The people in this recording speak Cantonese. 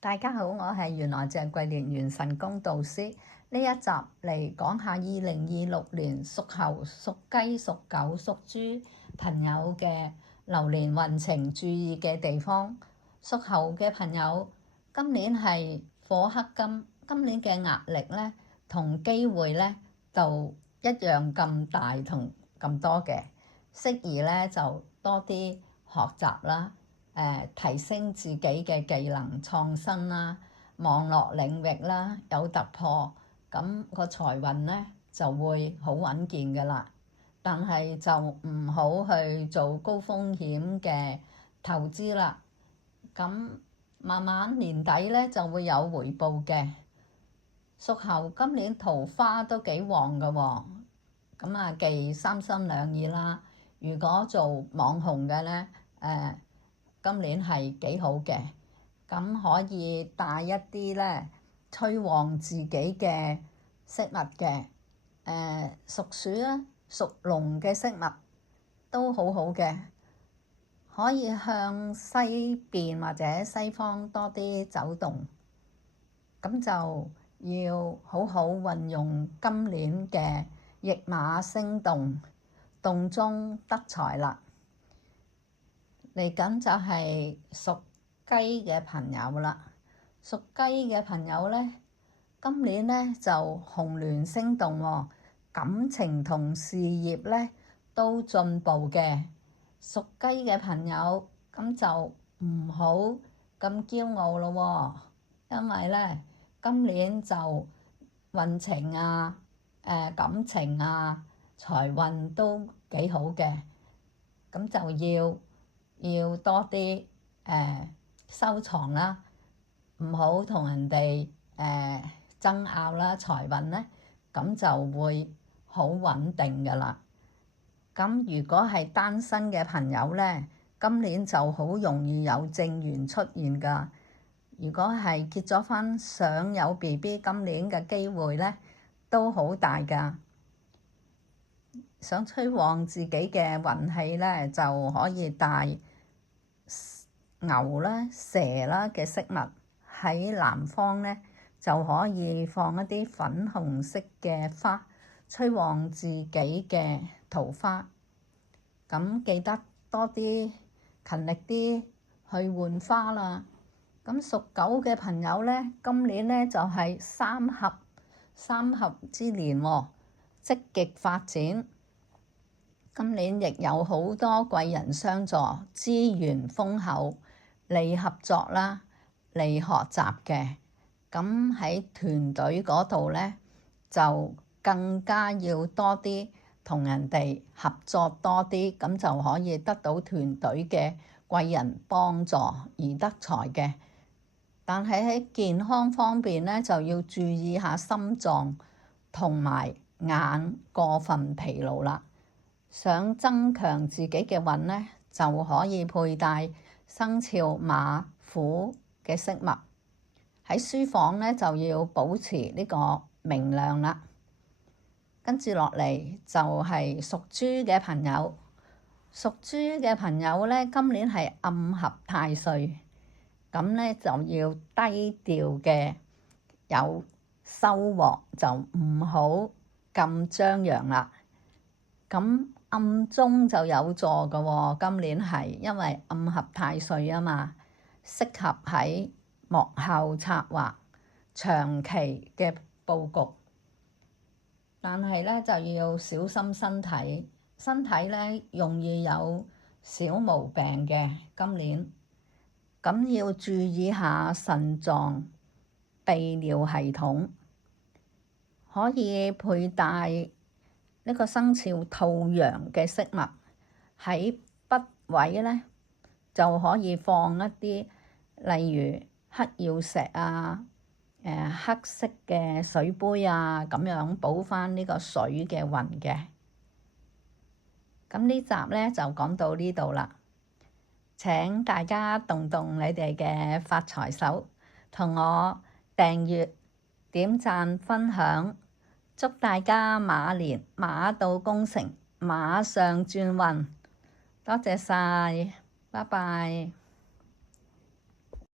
大家好，我係原來鄭桂蓮元神宮導師。呢一集嚟講下2026年屬猴、屬雞、屬狗、屬豬朋友嘅流年運程，注意嘅地方。屬猴嘅朋友，今年係火克金，今年嘅壓力呢同機會呢就一樣咁大同咁多嘅，適宜呢就多啲學習啦。提升自己嘅技能創新啦，網絡領域啦有突破，咁個財運呢就會好穩健㗎啦。但係就唔好去做高風險嘅投資啦。咁慢慢年底呢就會有回報嘅。屬猴今年桃花都幾旺㗎喎，咁啊忌三心兩意啦。如果做網紅嘅呢，今年係幾好嘅，咁可以帶一啲呢催旺自己嘅飾物嘅，屬鼠啦、屬龍嘅飾物都好好嘅，可以向西邊或者西方多啲走動，咁就要好好運用今年嘅驛馬星動，動中得財啦。嚟緊就係屬雞嘅朋友啦。屬雞嘅朋友呢，今年呢就紅鸞星動喎，感情同事業呢都進步嘅。屬雞嘅朋友咁就唔好咁驕傲咯喎，因為呢今年就運程啊、感情啊、財運都幾好嘅，咁就要多啲收藏啦，唔好同人哋爭拗啦。財運呢咁就會好穩定㗎啦。咁如果係單身嘅朋友呢，今年就好容易有正緣出現㗎。如果係結咗婚想有 BB， 今年嘅機會呢都好大㗎。想催旺自己嘅運氣呢，就可以帶牛啦、蛇啦嘅飾物。喺南方呢，就可以放一啲粉紅色嘅花，催旺自己嘅桃花。咁記得多啲勤力啲去換花啦。咁屬狗嘅朋友呢，今年呢就係三合之年喎，積極發展。今年亦有好多貴人相助，資源豐厚，嚟合作啦，嚟學習嘅。咁喺團隊嗰度呢，就更加要多啲同人哋合作多啲，咁就可以得到團隊嘅貴人幫助而得財嘅。但係喺健康方面呢，就要注意下心臟同埋眼過分疲勞啦。想增強自己嘅運呢，就可以佩戴生肖馬、虎嘅飾物。喺書房呢，就要保持呢個明亮啦。跟住落嚟就係屬豬嘅朋友。屬豬嘅朋友呢，今年係暗合太歲，咁呢就要低調嘅有收穫，就唔好咁張揚啦。咁暗中就有助嘅喎，今年係因為暗合太歲啊嘛，適合喺幕後策劃長期嘅佈局。但係呢就要小心身體呢容易有小毛病嘅今年，咁要注意下腎臟、泌尿系統，可以佩戴呢個生肖兔羊嘅飾物。喺筆位呢，就可以放一啲例如黑曜石啊、黑色嘅水杯啊，咁樣補翻呢個水嘅運嘅。咁呢集呢，就講到呢度啦。請大家動動你哋嘅發財手，同我訂閱、點讚、分享。祝大家馬年馬到功成，馬上轉運。多謝晒，拜拜。